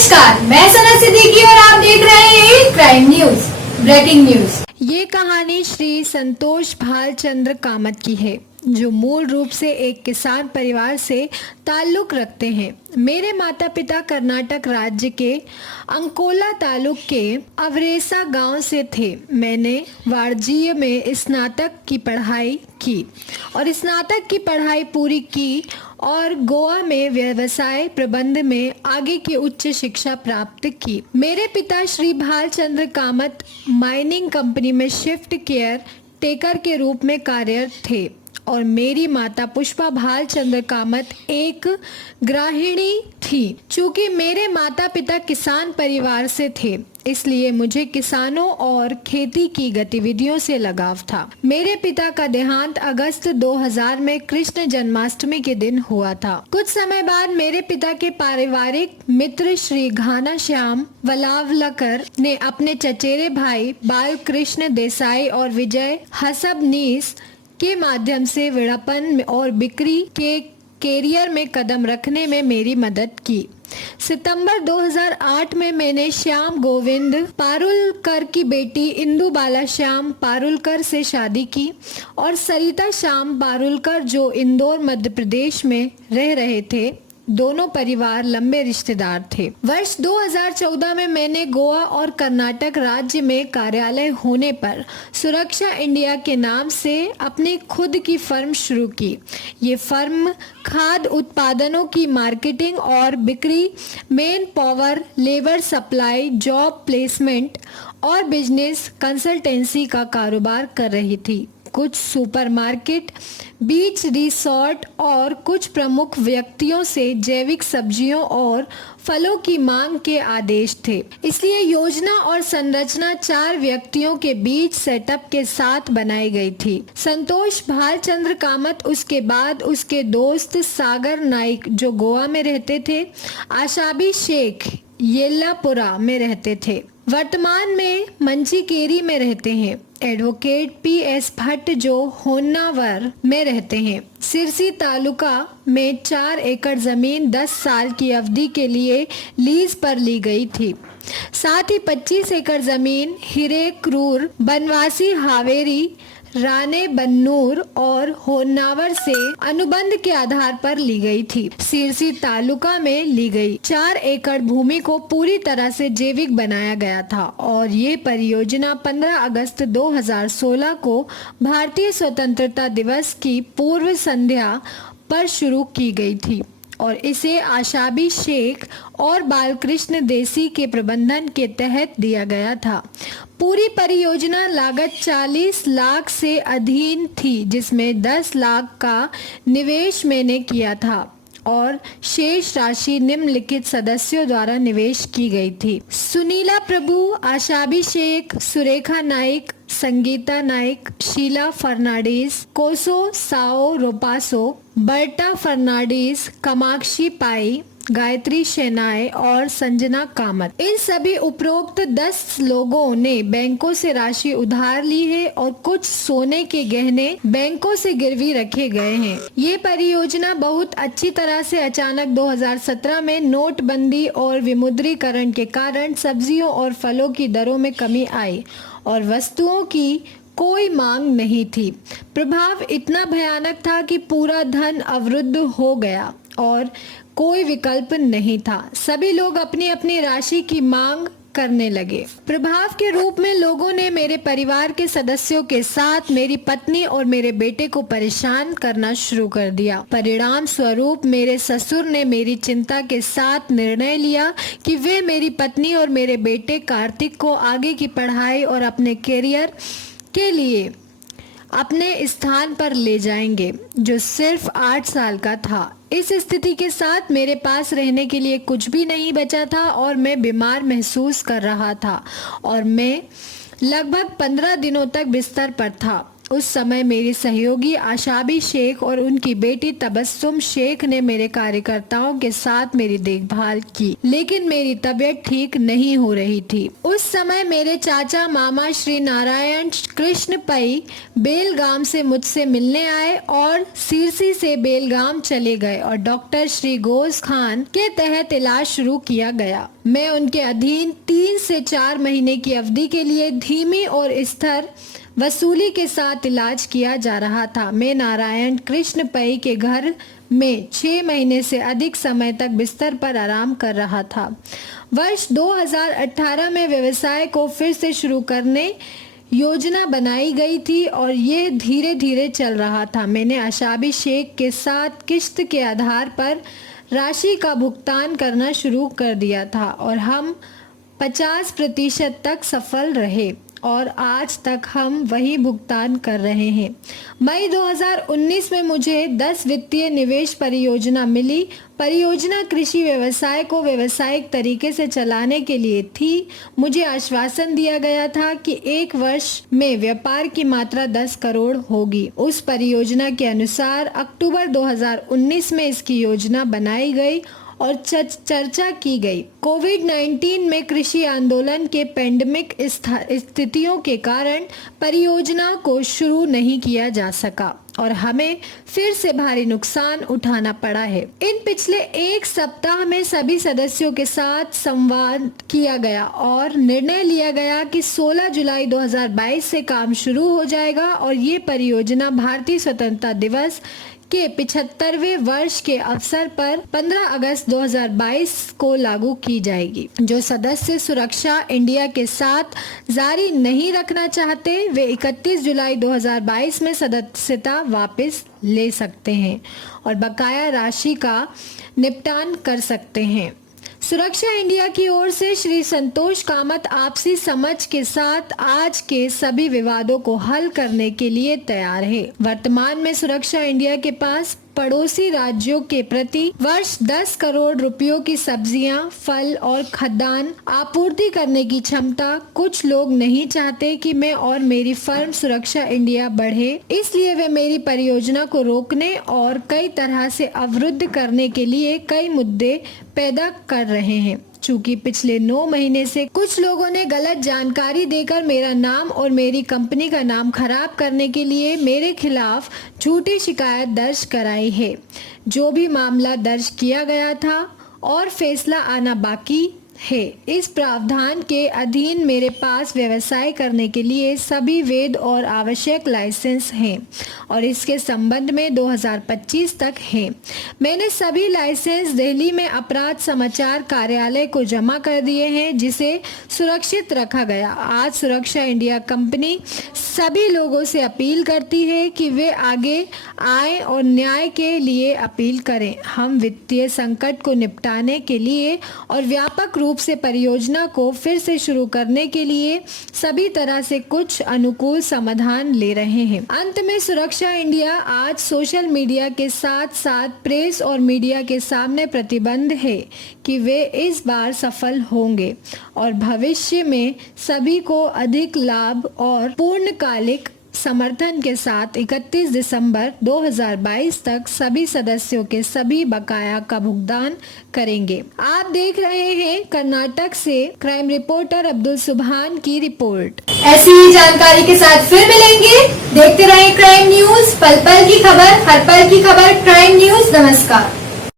नमस्कार, मैं सना सिद्दीकी और आप देख रहे हैं क्राइम न्यूज। Breaking news. ये कहानी श्री संतोष भालचंद्र कामत की है, जो मूल रूप से एक किसान परिवार से ताल्लुक रखते हैं। मेरे माता पिता कर्नाटक राज्य के अंकोला तालुक के अवरेसा गांव से थे। मैंने वाणिज्य में स्नातक की पढ़ाई की और स्नातक की पढ़ाई पूरी की और गोवा में व्यवसाय प्रबंध में आगे की उच्च शिक्षा प्राप्त की। मेरे पिता श्री भालचंद्र कामत माइनिंग कंपनी में शिफ्ट केयर टेकर के रूप में कार्यरत थे और मेरी माता पुष्पा भालचंद्र कामत एक गृहिणी थी। चूंकि मेरे माता पिता किसान परिवार से थे, इसलिए मुझे किसानों और खेती की गतिविधियों से लगाव था। मेरे पिता का देहांत अगस्त 2000 में कृष्ण जन्माष्टमी के दिन हुआ था। कुछ समय बाद मेरे पिता के पारिवारिक मित्र श्री घाना श्याम वलावलकर ने अपने चचेरे भाई बालकृष्ण देसाई और विजय हसबनीस के माध्यम से विपणन और बिक्री के कैरियर में कदम रखने में मेरी मदद की। सितंबर 2008 में मैंने श्याम गोविंद पारुलकर की बेटी इंदु बाला श्याम पारुलकर से शादी की और सरिता श्याम पारुलकर, जो इंदौर मध्य प्रदेश में रह रहे थे, दोनों परिवार लंबे रिश्तेदार थे। वर्ष 2014 में मैंने गोवा और कर्नाटक राज्य में कार्यालय होने पर सुरक्षा इंडिया के नाम से अपनी खुद की फर्म शुरू की। ये फर्म खाद्य उत्पादनों की मार्केटिंग और बिक्री, main power, labour supply, job placement और बिजनेस कंसल्टेंसी का कारोबार कर रही थी। कुछ सुपरमार्केट, बीच रिसोर्ट और कुछ प्रमुख व्यक्तियों से जैविक सब्जियों और फलों की मांग के आदेश थे। इसलिए योजना और संरचना 4 व्यक्तियों के बीच सेटअप के साथ बनाई गई थी। संतोष भालचंद्र कामत, उसके बाद उसके दोस्त सागर नाइक जो गोवा में रहते थे, आशाबी शेख येल्लापुरा में रहते थे, वर्तमान में मंचीकेरी में रहते हैं, एडवोकेट PS भट्ट जो होन्नावर में रहते हैं। सिरसी तालुका में 4 एकड़ जमीन 10 साल की अवधि के लिए लीज पर ली गई थी। साथ ही 25 एकड़ जमीन हिरेक्रूर, बनवासी, हावेरी, राणे बन्नूर और होन्नावर से अनुबंध के आधार पर ली गई थी। सिरसी तालुका में ली गई 4 एकड़ भूमि को पूरी तरह से जैविक बनाया गया था और ये परियोजना 15 अगस्त 2016 को भारतीय स्वतंत्रता दिवस की पूर्व संध्या पर शुरू की गई थी और इसे आशाबी शेख और बालकृष्ण देसी के प्रबंधन के तहत दिया गया था। पूरी परियोजना लागत 40 लाख से अधीन थी, जिसमें 10 लाख का निवेश मैंने किया था और शेष राशि निम्नलिखित सदस्यों द्वारा निवेश की गई थी। सुनीला प्रभु, आशाबी शेख, सुरेखा नाइक, संगीता नाइक, शीला फर्नांडिस, कोसो साओ रोपासो, बर्टा फर्नांडिस, कामाक्षी पाई, गायत्री शेनाय और संजना कामत। इन सभी उपरोक्त 10 लोगों ने बैंकों से राशि उधार ली है और कुछ सोने के गहने बैंकों से गिरवी रखे गए हैं। ये परियोजना बहुत अच्छी तरह से अचानक 2017 में नोटबंदी और विमुद्रीकरण के कारण सब्जियों और फलों की दरों में कमी आई और वस्तुओं की कोई मांग नहीं थी। प्रभाव इतना भयानक था कि पूरा धन अवरुद्ध हो गया और कोई विकल्प नहीं था। सभी लोग अपनी अपनी राशि की मांग करने लगे। प्रभाव के रूप में लोगों ने मेरे परिवार के सदस्यों के साथ मेरी पत्नी और मेरे बेटे को परेशान करना शुरू कर दिया। परिणाम स्वरूप मेरे ससुर ने मेरी चिंता के साथ निर्णय लिया कि वे मेरी पत्नी और मेरे बेटे कार्तिक को आगे की पढ़ाई और अपने करियर के लिए अपने स्थान पर ले जाएंगे, जो सिर्फ 8 साल का था। इस स्थिति के साथ मेरे पास रहने के लिए कुछ भी नहीं बचा था और मैं बीमार महसूस कर रहा था और मैं लगभग 15 दिनों तक बिस्तर पर था उस समय मेरी सहयोगी आशाबी शेख और उनकी बेटी तबस्सुम शेख ने मेरे कार्यकर्ताओं के साथ मेरी देखभाल की, लेकिन मेरी तबीयत ठीक नहीं हो रही थी। उस समय मेरे चाचा मामा श्री नारायण कृष्ण पई बेलगाम से मुझसे मिलने आए और सिरसी से बेलगाम चले गए और डॉक्टर श्री गोज खान के तहत इलाज शुरू किया गया। मैं उनके अधीन 3 से 4 महीने की अवधि के लिए धीमी और स्थिर वसूली के साथ इलाज किया जा रहा था। मैं नारायण कृष्ण पई के घर में 6 महीने से अधिक समय तक बिस्तर पर आराम कर रहा था। वर्ष 2018 में व्यवसाय को फिर से शुरू करने योजना बनाई गई थी और ये धीरे धीरे चल रहा था। मैंने आशाबी शेख के साथ किश्त के आधार पर राशि का भुगतान करना शुरू कर दिया था और हम 50% तक सफल रहे और आज तक हम वही भुगतान कर रहे हैं। मई 2019 में मुझे 10 वित्तीय निवेश परियोजना मिली। परियोजना कृषि व्यवसाय को व्यावसायिक तरीके से चलाने के लिए थी। मुझे आश्वासन दिया गया था कि 1 वर्ष में व्यापार की मात्रा 10 करोड़ होगी। उस परियोजना के अनुसार अक्टूबर 2019 में इसकी योजना बनाई गई और चर्चा की गई। कोविड-19 में कृषि आंदोलन के पैंडेमिक स्थितियों के कारण परियोजना को शुरू नहीं किया जा सका और हमें फिर से भारी नुकसान उठाना पड़ा है। इन पिछले 1 सप्ताह में सभी सदस्यों के साथ संवाद किया गया और निर्णय लिया गया कि 16 जुलाई 2022 से काम शुरू हो जाएगा और ये परियोजना भारतीय स्वतंत्रता दिवस के 75वें वर्ष के अवसर पर 15 अगस्त 2022 को लागू की जाएगी। जो सदस्य सुरक्षा इंडिया के साथ जारी नहीं रखना चाहते वे 31 जुलाई 2022 में सदस्यता वापस ले सकते हैं और बकाया राशि का निपटान कर सकते हैं। सुरक्षा इंडिया की ओर से श्री संतोष कामत आपसी समझ के साथ आज के सभी विवादों को हल करने के लिए तैयार है। वर्तमान में सुरक्षा इंडिया के पास पड़ोसी राज्यों के प्रति वर्ष 10 करोड़ रुपयों की सब्जियां, फल और खाद्यान्न आपूर्ति करने की क्षमता। कुछ लोग नहीं चाहते कि मैं और मेरी फर्म सुरक्षा इंडिया बढ़े, इसलिए वे मेरी परियोजना को रोकने और कई तरह से अवरुद्ध करने के लिए कई मुद्दे पैदा कर रहे हैं। चूंकि पिछले 9 महीने से कुछ लोगों ने गलत जानकारी देकर मेरा नाम और मेरी कंपनी का नाम खराब करने के लिए मेरे खिलाफ झूठी शिकायत दर्ज कराई है। जो भी मामला दर्ज किया गया था और फैसला आना बाकी है। इस प्रावधान के अधीन मेरे पास व्यवसाय करने के लिए सभी वैध और आवश्यक लाइसेंस हैं और इसके संबंध में 2025 तक हैं। मैंने सभी लाइसेंस दिल्ली में अपराध समाचार कार्यालय को जमा कर दिए हैं, जिसे सुरक्षित रखा गया। आज सुरक्षा इंडिया कंपनी सभी लोगों से अपील करती है कि वे आगे आए और न्याय के लिए अपील करें। हम वित्तीय संकट को निपटाने के लिए और व्यापक रूप से परियोजना को फिर से शुरू करने के लिए सभी तरह से कुछ अनुकूल समाधान ले रहे हैं। अंत में सुरक्षा इंडिया आज सोशल मीडिया के साथ साथ प्रेस और मीडिया के सामने प्रतिबद्ध है कि वे इस बार सफल होंगे और भविष्य में सभी को अधिक लाभ और पूर्णकालिक समर्थन के साथ 31 दिसंबर 2022 तक सभी सदस्यों के सभी बकाया का भुगतान करेंगे। आप देख रहे हैं कर्नाटक से क्राइम रिपोर्टर अब्दुल सुभान की रिपोर्ट। ऐसी ही जानकारी के साथ फिर मिलेंगे। देखते रहें क्राइम न्यूज, पल पल की खबर, हर पल की खबर। क्राइम न्यूज, नमस्कार।